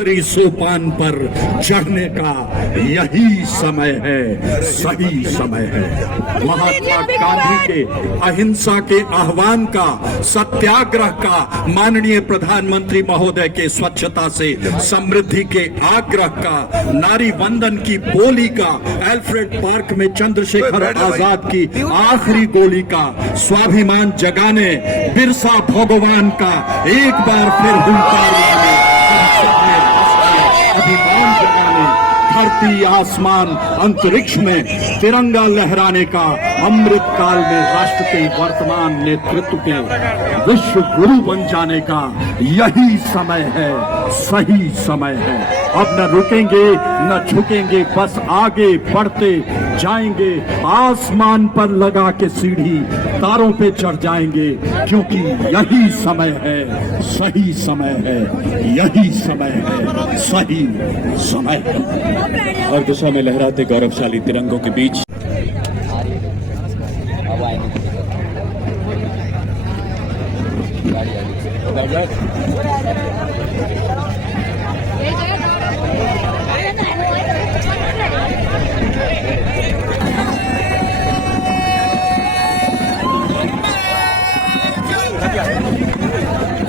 आखिरी सोपान पर चढ़ने का यही समय है, सही समय है। महात्मा गांधी के अहिंसा के आह्वान का, सत्याग्रह का, माननीय प्रधानमंत्री महोदय के स्वच्छता से समृद्धि के आग्रह का, नारी वंदन की बोली का, एल्फ्रेड पार्क में चंद्रशेखर आजाद की आखिरी गोली का, स्वाभिमान जगाने बिरसा भगवान का एक बार फिर हुंकार लाने, अभिमान जगाने, धरती आसमान अंतरिक्ष में तिरंगा लहराने का, अमृत काल में राष्ट्र के वर्तमान नेतृत्व के विश्व गुरु बन जाने का यही समय है, सही समय है। अब न रुकेंगे न झुकेंगे, बस आगे बढ़ते जाएंगे। आसमान पर लगा के सीढ़ी तारों पे चढ़ जाएंगे, क्योंकि यही समय है, सही समय है, यही समय है, सही समय है। और दिशा में लहराते गौरवशाली तिरंगों के बीच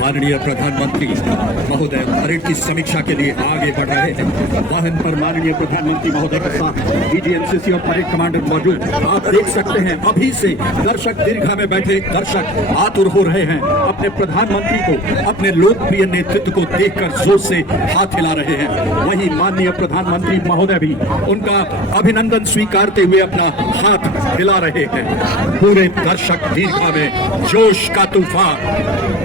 माननीय प्रधानमंत्री महोदय परेड की समीक्षा के लिए आगे बढ़ रहे हैं। वाहन पर माननीय प्रधानमंत्री महोदय के साथ डीजीएमसीसी और परेड कमांडर मौजूद। आप देख सकते हैं अभी से दर्शक दीर्घा में बैठे दर्शक आतुर हो रहे हैं, अपने प्रधानमंत्री को, अपने लोकप्रिय नेतृत्व को देखकर जोर से हाथ हिला रहे हैं। वहीं माननीय प्रधानमंत्री महोदय भी उनका अभिनंदन स्वीकारते हुए अपना हाथ हिला रहे हैं। पूरे दर्शक दीर्घा में जोश का तूफान,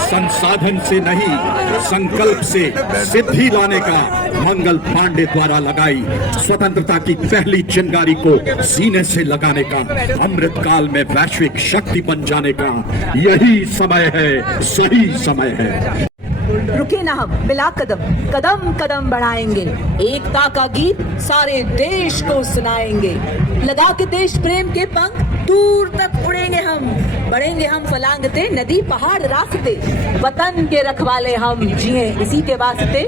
संसाधन से नहीं संकल्प से सिद्धि लाने का मंगल पांडे द्वारा लगाई स्वतंत्रता की पहली चिंगारी को सीने से लगाने का, अमृत काल में वैश्विक शक्ति बन जाने का यही समय है, सही समय है। रुके ना हम, मिला कदम, कदम कदम बढ़ाएंगे, एकता का गीत सारे देश को सुनाएंगे। लगा के देश प्रेम के पंख दूर तक उड़ेंगे हम, बढ़ेंगे हम फलांगते, नदी पहाड़ रास्ते। वतन के रखवाले हम जिए इसी के वास्ते,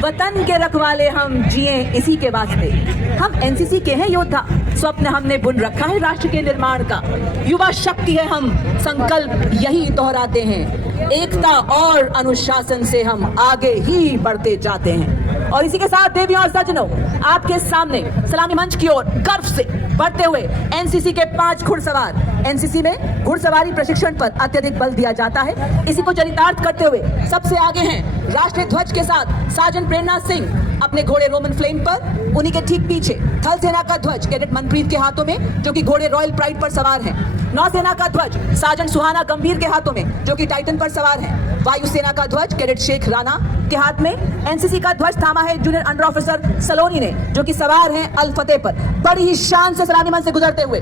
वतन के रखवाले हम जिए इसी के वास्ते। हम एनसीसी के हैं योद्धा, स्वप्न हमने बुन रखा है राष्ट्र के निर्माण का। युवा शक्ति है हम, संकल्प यही दोहराते हैं। एकता और अनुशासन से हम आगे ही बढ़ते जाते हैं। और इसी के साथ देवियों और सज्जनों, आपके सामने सलामी मंच की ओर गर्व से बढ़ते हुए एनसीसी के 5 घुड़सवार। एनसीसी में घुड़सवारी प्रशिक्षण पर अत्यधिक बल दिया जाता है। इसी को चरितार्थ करते हुए सबसे आगे हैं राष्ट्रीय ध्वज के साथ साजन प्रेरणा सिंह अपने घोड़े रोमन फ्लेम पर। उन्हीं के ठीक पीछे थल सेना का ध्वज कैडेट मनप्रीत के हाथों में, जो कि घोड़े रॉयल प्राइड पर सवार हैं। नौसेना का ध्वज साजन सुहाना गंभीर के हाथों में, जो कि टाइटन पर सवार हैं। वायुसेना का ध्वज कैडेट शेख राणा के हाथ में। एनसीसी का ध्वज थामा है जूनियर अंडर ऑफिसर सलोनी ने, जो कि सवार हैं अल फतेह पर, बड़ी ही शान से सलामी मंच से गुजरते हुए।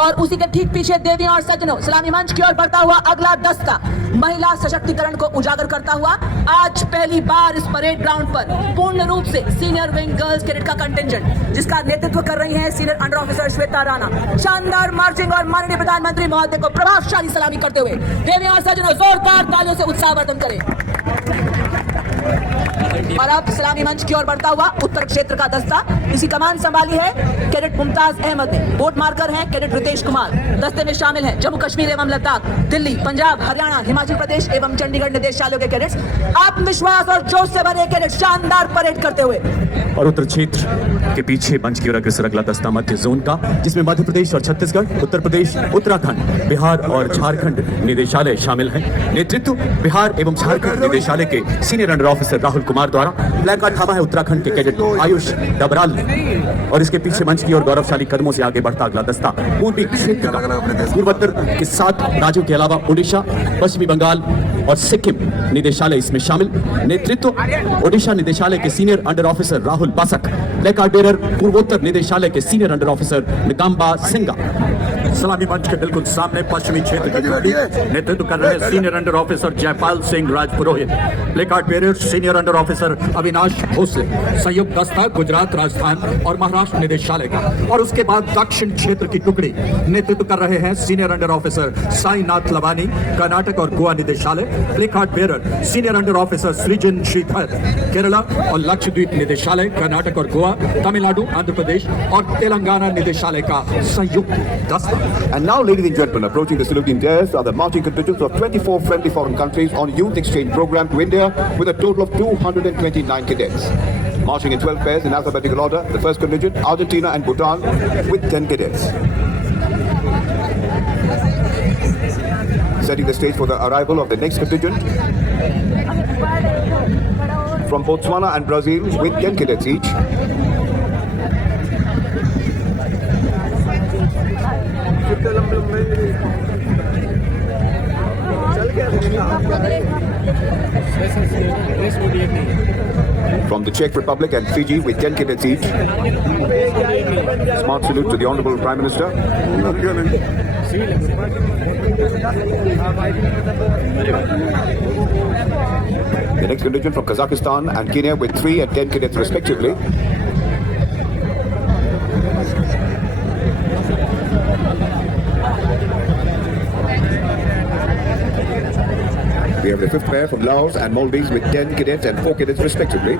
और उसी के ठीक पीछे देवियों और सज्जनों, सलामी मंच की ओर बढ़ता हुआ अगला दस्ता महिला सशक्तिकरण को उजागर करता हुआ आज पहली बार इस परेड ग्राउंड पर पूर्ण रूप से सीनियर विंग गर्ल्स कैडेट का कंटिंजेंट, जिसका नेतृत्व कर रही हैं senior under officer Shweta Rana. शानदार मार्चिंग और माननीय प्रधानमंत्री महोदय को प्रभावशाली सलामी करते हुए देवियों और सज्जनों जोरदार तालियों से उत्साहवर्धन करें। और अब सलामी मंच की ओर बढ़ता हुआ उत्तर क्षेत्र का दस्ता, इसकी कमान संभाली है कैडेट मुमताज अहमद ने। बोट मार्कर हैं कैडेट रितेश कुमार। दस्ते में शामिल हैं जम्मू कश्मीर एवं लद्दाख, दिल्ली, पंजाब, हरियाणा, हिमाचल प्रदेश एवं चंडीगढ़ निदेशालयों के कैडेट्स। आत्मविश्वास और जोश से भरे कैडेट शानदार परेड करते हुए। और उत्तर क्षेत्र के पीछे मंच की ओर अग्रसर अगला दस्ता मध्य जोन का, जिसमें मध्य प्रदेश और छत्तीसगढ़, उत्तर प्रदेश, उत्तराखंड, बिहार और झारखंड निदेशालय शामिल हैं। नेतृत्व बिहार एवं झारखंड निदेशालय के senior under officer Rahul Kumar द्वारा। प्लेकार्ड थामा है उत्तराखंड के कैडेट आयुष डबराल ने। और इसके पीछे मंच की ओर गौरवशाली कदमों से आगे बढ़ता अगला दस्ता पूर्वी क्षेत्र का, पूर्वोत्तर के 7 राज्यों के अलावा उड़ीसा, पश्चिमी बंगाल और सिक्किम निदेशालय इसमें शामिल। नेतृत्व ओडिशा निदेशालय के senior under officer Rahul Basak. Placard bearer पूर्वोत्तर निदेशालय के सीनियर अंडर ऑफिसर निकाम्बा सिंगा। सलामी मंच के बिल्कुल सामने पश्चिमी क्षेत्र का नेतृत्व कर रहे senior under officer Jaipal Singh Rajpurohit. Placard bearer senior under officer officer Avinash Bhosale, संयुक्त दस्ता गुजरात, राजस्थान और महाराष्ट्र निदेशालय का। और उसके बाद दक्षिण क्षेत्र की टुकड़ी नेतृत्व कर रहे हैं senior under officer Sainath Lavani, Karnataka और गोवा निदेशालय, play card bearer senior under officer सृजन श्रीधर, केरला और लक्षद्वीप निदेशालय, कर्नाटक और गोवा, तमिलनाडु, आंध्र प्रदेश और तेलंगाना निदेशालय का संयुक्त दस्ता। And now, ladies and gentlemen, approaching the saluting dais are the marching contingents of 24 friendly foreign countries on youth exchange program to India with a total of 229 cadets. Marching in 12 pairs in alphabetical order, the first contingent, Argentina and Bhutan, with 10 cadets. Setting the stage for the arrival of the next contingent from Botswana and Brazil with 10 cadets each. From the Czech Republic and Fiji with 10 cadets each. Smart salute to the Honorable Prime Minister. The next contingent from Kazakhstan and Kenya with 3 and 10 cadets respectively. We have the fifth pair from Laos and Maldives with 10 cadets and 4 cadets respectively.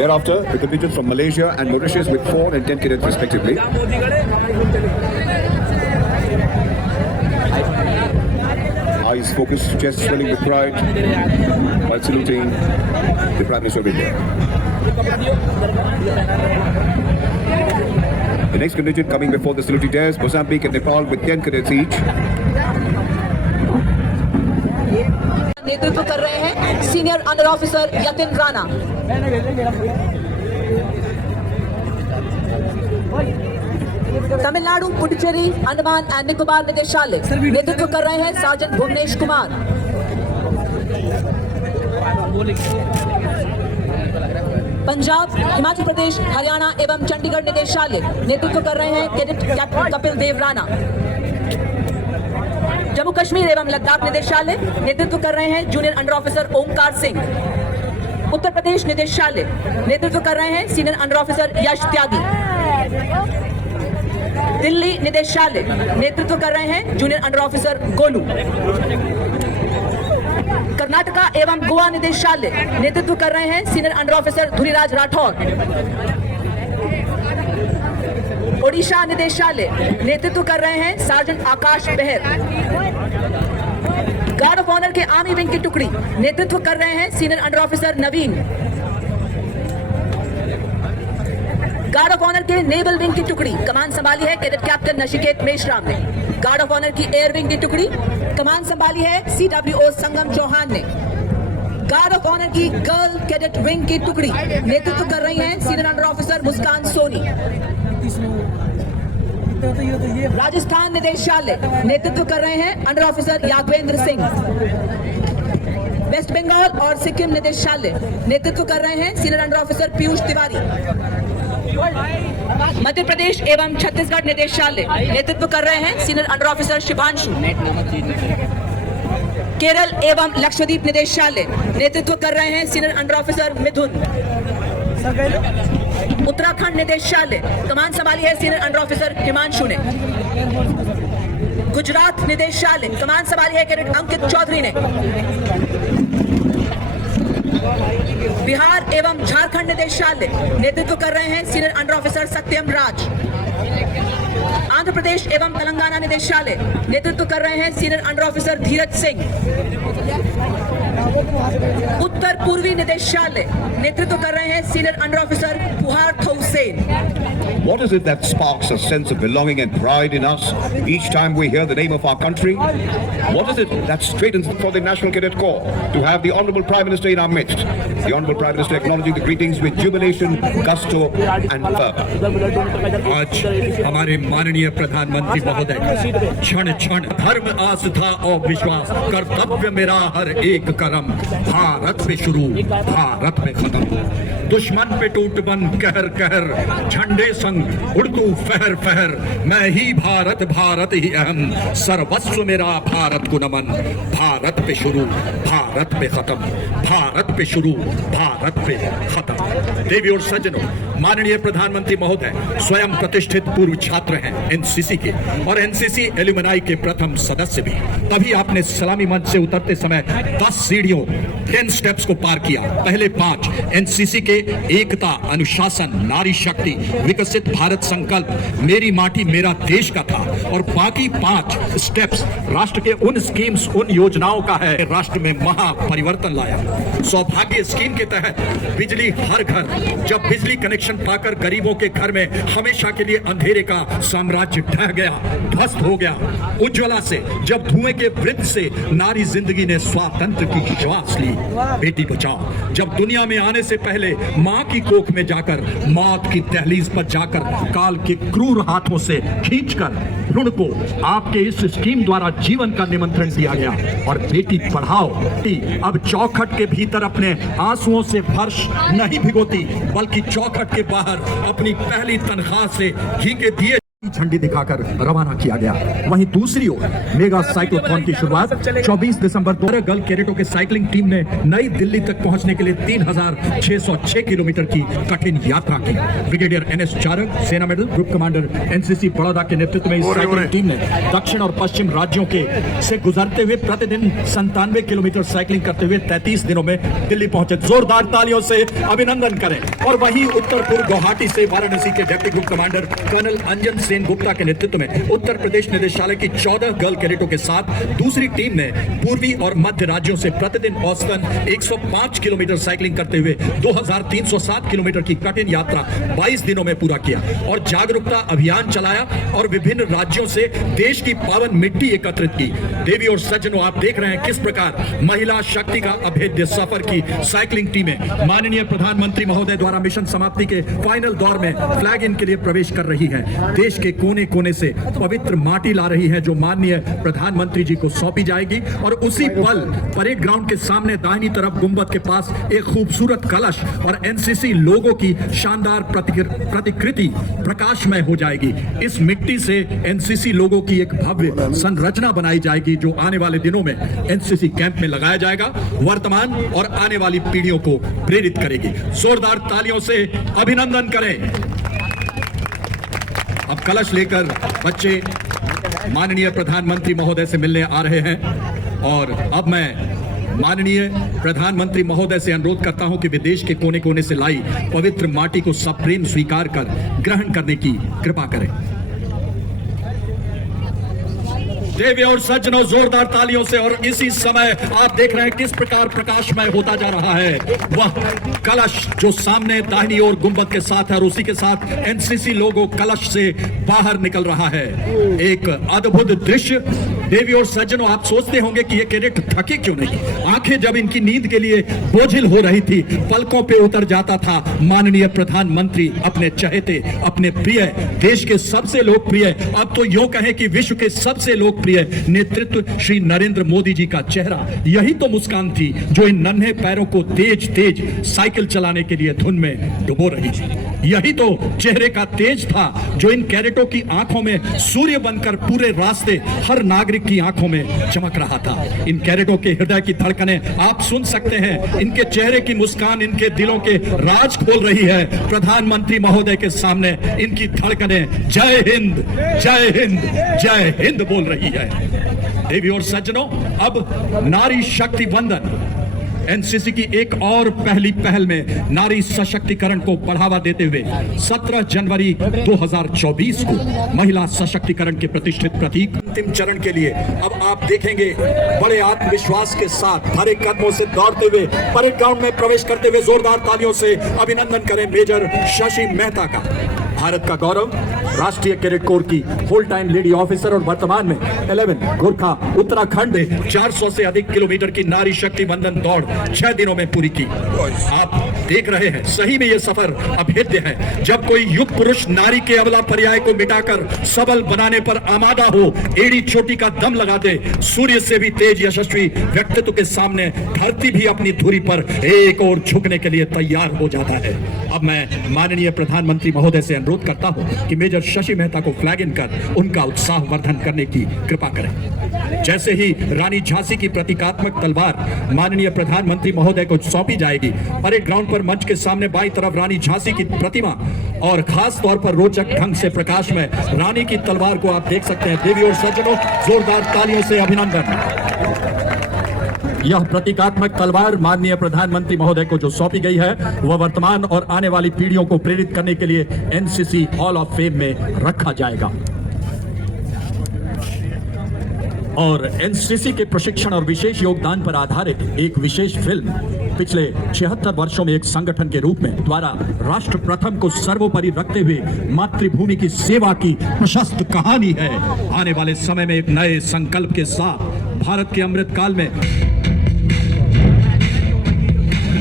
Thereafter, the contingents from Malaysia and Mauritius with 4 and 10 cadets respectively. Eyes focused, chest swelling with pride while saluting the Prime Minister of India. The next contingent coming before the saluting dais, Mozambique and Nepal with 10 cadets each. नेतृत्व कर रहे हैं senior under officer Yatin Rana. Tamil Nadu, Puducherry, Andaman and Nicobar निदेशालय नेतृत्व कर रहे हैं sergeant Bhuvnesh Kumar. Punjab, Himachal Pradesh, Haryana एवं चंडीगढ़ निदेशालय नेतृत्व कर रहे हैं कैडेट कैप्टन कपिल देव राणा। जम्मू कश्मीर एवं लद्दाख निदेशालय नेतृत्व कर रहे हैं junior under officer Omkar Singh. Uttar Pradesh निदेशालय नेतृत्व कर रहे हैं senior under officer Yash Tyagi. Delhi निदेशालय नेतृत्व कर रहे हैं junior under officer Golu. Karnataka एवं गोवा निदेशालय नेतृत्व कर रहे हैं senior under officer Dhuriraj Rathore. Odisha निदेशालय नेतृत्व कर रहे हैं sergeant Akash Behar. Guard of honour के आर्मी विंग की टुकड़ी नेतृत्व कर रहे हैं senior under officer Naveen. Guard of honour के नेवल विंग की टुकड़ी कमान संभाली है कैडेट कैप्टन नशिकेत मेश्राम ने। गार्ड ऑफ ऑनर की एयर विंग की टुकड़ी कमान संभाली है CWO संगम चौहान ने। गार्ड ऑफ ऑनर की गर्ल कैडेट विंग की टुकड़ी नेतृत्व कर रही हैं senior under officer Muskan Soni. Rajasthan निदेशालय नेतृत्व कर रहे हैं अंडर ऑफिसर यादवेंद्र सिंह। वेस्ट बंगाल और सिक्किम निदेशालय नेतृत्व कर रहे हैं senior under officer Piyush Tiwari. Madhya Pradesh एवं छत्तीसगढ़ निदेशालय नेतृत्व कर रहे हैं senior under officer Shivanshu. Kerala एवं लक्षद्वीप निदेशालय नेतृत्व कर रहे हैं सीनियर अंडर ऑफिसर मिथुन। उत्तराखंड निदेशालय कमान संभाली है सीनियर अंडर ऑफिसर हिमांशु ने। गुजरात निदेशालय कमान संभाली है कैडेट अंकित चौधरी ने। बिहार एवं झारखंड निदेशालय नेतृत्व कर रहे हैं सीनियर अंडर ऑफिसर सत्यम राज। आंध्र प्रदेश एवं तेलंगाना निदेशालय नेतृत्व कर रहे हैं senior under officer Dheeraj Singh. उत्तर पूर्वी निदेशालय नेतृत्व कर रहे हैं senior under officer पुहार Hussain. What is it that sparks a sense of belonging and pride in us each time we hear the name of our country? What is it that straightens for the National Cadet Corps to have the Honorable Prime Minister in our midst? The Honorable Prime Minister acknowledging the greetings with jubilation, gusto and fervor. आज हमारे माननीय प्रधानमंत्री महोदय क्षण क्षण धर्म, आस्था और विश्वास, कर्तव्य मेरा हर एक का करम, भारत पे शुरू, भारत पे खत्म। दुश्मन पे टूट बन कहर कहर, झंडे संग उड़तू फहर फहर, मैं ही भारत भारत ही अहम, सर्वस्व मेरा भारत को नमन। भारत पे शुरू, भारत पे खत्म, भारत पे शुरू, भारत पे खत्म। देवी और सज्जनों, माननीय प्रधानमंत्री महोदय स्वयं प्रतिष्ठित पूर्व छात्र हैं एनसीसी के, और एनसीसी एल्यूमनाई के प्रथम सदस्य भी। तभी आपने सलामी मंच से उतरते समय 10 सीढ़ियों 10 स्टेप्स को पार किया। पहले 5 एनसीसी के एकता, अनुशासन, नारी शक्ति, विकसित भारत संकल्प, मेरी माटी मेरा देश का था, और बाकी 5 स्टेप्स राष्ट्र के उन स्कीम्स, उन योजनाओं का है राष्ट्र में महा परिवर्तन लाया। सौभाग्य स्कीम के तहत बिजली हर घर, जब बिजली कनेक्शन पाकर गरीबों के घर में हमेशा के लिए अंधेरे का साम्राज्य ढह गया, ध्वस्त हो गया। उज्ज्वला से जब धुएं के वृत्त से नारी जिंदगी ने स्वातंत्र की श्वास ली। बेटी बचाओ जब दुनिया में आने से पहले मां की कोख में जाकर, मौत की दहलीज पर जाकर काल के क्रूर हाथों से खींचकर भ्रूण को आपके इस स्कीम द्वारा जीवन का निमंत्रण दिया गया। और बेटी पढ़ाओ अब चौखट के भीतर अपने आंसुओं से फर्श नहीं भिगोती, बल्कि चौखट के बाहर अपनी पहली तनख्वाह से घी के दिए झंडी दिखाकर रवाना किया गया। वहीं दूसरी ओर मेगा साइक्लोथॉन की शुरुआत 24 दिसंबर 12 गर्ल कैडेटों के साइकिलिंग टीम ने नई दिल्ली तक पहुंचने के लिए 3606 किलोमीटर की कठिन यात्रा की। ब्रिगेडियर एनएस चारक, सेना medal, group commander NCC Baroda के नेतृत्व में इस साइकिलिंग टीम ने दक्षिण और पश्चिम राज्यों के से गुजरते हुए प्रतिदिन 97 किलोमीटर साइकिलिंग करते हुए 33 दिनों में दिल्ली पहुंचे। जोरदार तालियों से अभिनंदन करें। और वहीं उत्तर पूर्व गुवाहाटी से वाराणसी के डिप्टी ग्रुप कमांडर कर्नल अंजन सेन गुप्ता के नेतृत्व में उत्तर प्रदेश निदेशालय की 14 गर्ल कैडेटों के साथ दूसरी टीम ने पूर्वी और मध्य राज्यों से प्रतिदिन औसतन 105 किलोमीटर साइकिलिंग करते हुए 2307 किलोमीटर की कठिन यात्रा 22 दिनों में पूरा किया और जागरूकता अभियान चलाया और विभिन्न राज्यों से देश की पावन मिट्टी एकत्रित की। देवी और सज्जनों, आप देख रहे हैं किस प्रकार महिला शक्ति का अभेद्य सफर की साइकिलिंग टीमें माननीय प्रधानमंत्री महोदय द्वारा मिशन समाप्ति के फाइनल दौर में फ्लैग इन के लिए प्रवेश कर रही है। देश के कोने कोने से पवित्र माटी ला रही है जो माननीय प्रधानमंत्री जी को सौंपी जाएगी। और उसी पल परेड ग्राउंड के सामने दाहिनी तरफ गुंबद के पास एक खूबसूरत कलश और एनसीसी लोगों की शानदार प्रतिकृति प्रकाशमय हो जाएगी। इस मिट्टी से एनसीसी लोगों की एक भव्य संरचना बनाई जाएगी जो आने वाले दिनों में एनसीसी कैंप में लगाया जाएगा, वर्तमान और आने वाली पीढ़ियों को प्रेरित करेगी। जोरदार तालियों से अभिनंदन करें। अब कलश लेकर बच्चे माननीय प्रधानमंत्री महोदय से मिलने आ रहे हैं और अब मैं माननीय प्रधानमंत्री महोदय से अनुरोध करता हूं कि विदेश के कोने कोने से लाई पवित्र माटी को सप्रेम स्वीकार कर ग्रहण करने की कृपा करें। देवी और सज्जनों, जोरदार तालियों से। और इसी समय आप देख रहे हैं किस प्रकार प्रकाशमय होता जा रहा है वह कलश जो सामने दाहिनी ओर गुंबद के साथ है और उसी के साथ एनसीसी लोगो कलश से बाहर निकल रहा है। एक अद्भुत दृश्य। देवी और सज्जनों, आप सोचते होंगे कि ये कैडेट थके क्यों नहीं। आंखें जब इनकी नींद के लिए बोझिल हो रही थी, पलकों पे उतर जाता था माननीय प्रधानमंत्री, अपने चहेते, अपने प्रिय, देश के सबसे लोकप्रिय, अब तो यूं कहें कि विश्व के सबसे लोकप्रिय नेतृत्व श्री नरेंद्र मोदी जी का चेहरा। यही तो मुस्कान थी जो इन नन्हे पैरों को तेज तेज साइकिल चलाने के लिए धुन में डुबो रही थी। यही तो चेहरे का तेज था जो इन कैडेटों की आंखों में सूर्य बनकर पूरे रास्ते हर नागरिक की आंखों में चमक रहा था। इन कैडेटों के हृदय की धड़कनें आप सुन सकते हैं। इनके चेहरे की मुस्कान इनके दिलों के राज खोल रही है। प्रधानमंत्री महोदय के सामने इनकी धड़कनें जय हिंद, जय हिंद, जय हिंद बोल रही है। देवी और सज्जनों, अब नारी शक्ति वंदन एनसीसी की एक और पहली पहल में नारी सशक्तिकरण को बढ़ावा देते हुए 17 जनवरी 2024 को महिला सशक्तिकरण के प्रतिष्ठित प्रतीक अंतिम चरण के लिए अब आप देखेंगे बड़े आत्मविश्वास के साथ हरे कदमों से दौड़ते हुए परेड ग्राउंड में प्रवेश करते हुए जोरदार तालियों से अभिनंदन करें मेजर शशि मेहता का। भारत का गौरव, राष्ट्रीय कैडेट कोर की फुल टाइम लेडी ऑफिसर और वर्तमान में 11 गोरखा उत्तराखंड में 400 से अधिक किलोमीटर की नारी शक्ति वंदन दौड़ 6 दिनों में पूरी की। आप देख रहे हैं, सही में यह सफर अभेद्य है। जब कोई युग पुरुष नारी के अबला पर्याय को मिटाकर सबल बनाने पर आमादा हो, एड़ी चोटी का दम लगा दे, सूर्य से भी तेज यशस्वी व्यक्तित्व के सामने धरती भी अपनी धुरी पर एक और झुकने के लिए तैयार हो जाता है। अब मैं माननीय प्रधानमंत्री महोदय से अनुरोध करता हूं कि मेजर शशि मेहता को फ्लैग इन कर उनका उत्साह वर्धन करने की कृपा करें। जैसे ही रानी झांसी की प्रतीकात्मक तलवार माननीय प्रधानमंत्री महोदय को सौंपी जाएगी, परेड ग्राउंड पर मंच के सामने बाईं तरफ रानी झांसी की प्रतिमा और खास तौर पर रोचक ढंग से प्रकाश में रानी की तलवार को आप देख सकते हैं। देवी और सज्जनों, जोरदार तालियों से अभिनंदन। यह प्रतीकात्मक तलवार माननीय प्रधानमंत्री महोदय को जो सौंपी गई है, वह वर्तमान और आने वाली पीढ़ियों को प्रेरित करने के लिए एनसीसी हॉल ऑफ फेम में रखा जाएगा। और एनसीसी के प्रशिक्षण और विशेष योगदान पर आधारित एक विशेष फिल्म पिछले 76 वर्षों में एक संगठन के रूप में द्वारा राष्ट्र प्रथम को सर्वोपरि रखते हुए मातृभूमि की सेवा की प्रशस्त कहानी है। आने वाले समय में एक नए संकल्प के साथ भारत के अमृतकाल में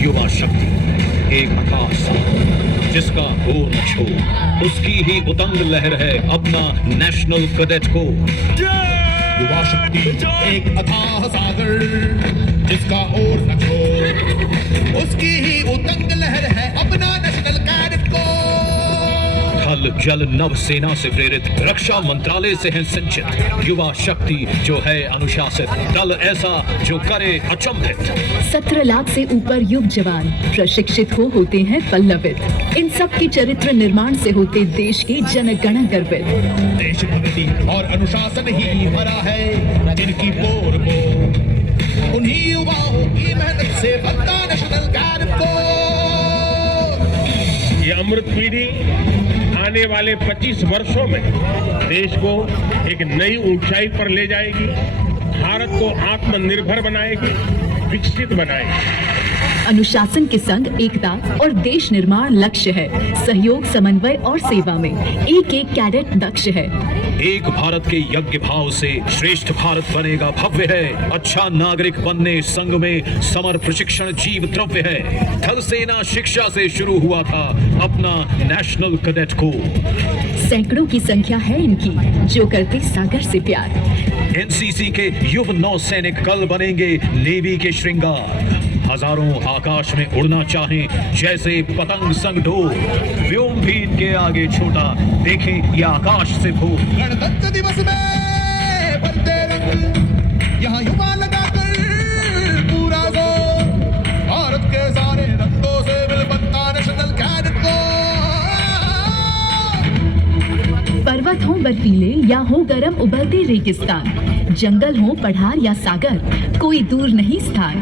युवा शक्ति एक आकाश जिसका हो न छो, उसकी ही उतंग लहर है अपना नेशनल कैडेट कोर। युवा शक्ति एक अथाह सागर जिसका ओर न छो, उसकी ही उतंग लहर है अपना नेशनल कैडेट कोर। थल जल नव सेना से प्रेरित, रक्षा मंत्रालय से है संचित, युवा शक्ति जो है अनुशासित, दल ऐसा जो करे अचंभित। 17 लाख से ऊपर युग जवान प्रशिक्षित होते हैं पल्लवित। इन सब के चरित्र निर्माण से होते देश के जनगण गर्वित। देशभक्ति और अनुशासन ही भरा है जिनकी पोर को, उन्हीं युवाओं की मेहनत से बनता नेशनल कैडेट कोर। ये अमृत पीढ़ी आने वाले 25 वर्षों में देश को एक नई ऊंचाई पर ले जाएगी, भारत को आत्मनिर्भर बनाएगी, विकसित बनाएगी। अनुशासन के संग एकता और देश निर्माण लक्ष्य है। सहयोग, समन्वय और सेवा में एक एक कैडेट दक्ष है। एक भारत के यज्ञ भाव से श्रेष्ठ भारत बनेगा भव्य है। अच्छा नागरिक बनने संघ में समर प्रशिक्षण जीव द्रव्य है। थल सेना शिक्षा से शुरू हुआ था अपना नेशनल कैडेट कोर। सैकड़ों की संख्या है इनकी जो करते सागर से प्यार। एनसीसी के युव नौसैनिक कल बनेंगे नेवी के श्रृंगार। हजारों आकाश में उड़ना चाहें जैसे पतंग संग ढोल, व्योम भी इनके आगे छोटा, देखें ये आकाश से भूल। गणतंत्र दिवस में बनते रंग यहाँ युवा लगाकर पूरा जोर, भारत के सारे रंगों से मिल बनता नेशनल कैडेट कोर। पर्वत हो बर्फीले या हो गरम उबलते रेगिस्तान, जंगल हो पठार या सागर, कोई दूर नहीं स्थान।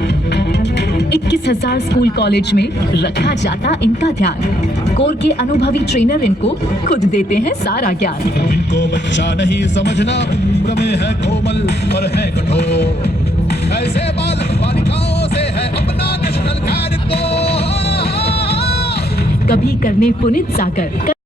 21,000 स्कूल कॉलेज में रखा जाता इनका ध्यान। कोर के अनुभवी ट्रेनर इनको खुद देते हैं सारा ज्ञान। इनको बच्चा नहीं समझना, उम्र में है कोमल पर है कठोर, ऐसे बालक बालिकाओं से है अपना नेशनल कैडेट कोर। कभी करने पुनित सागर।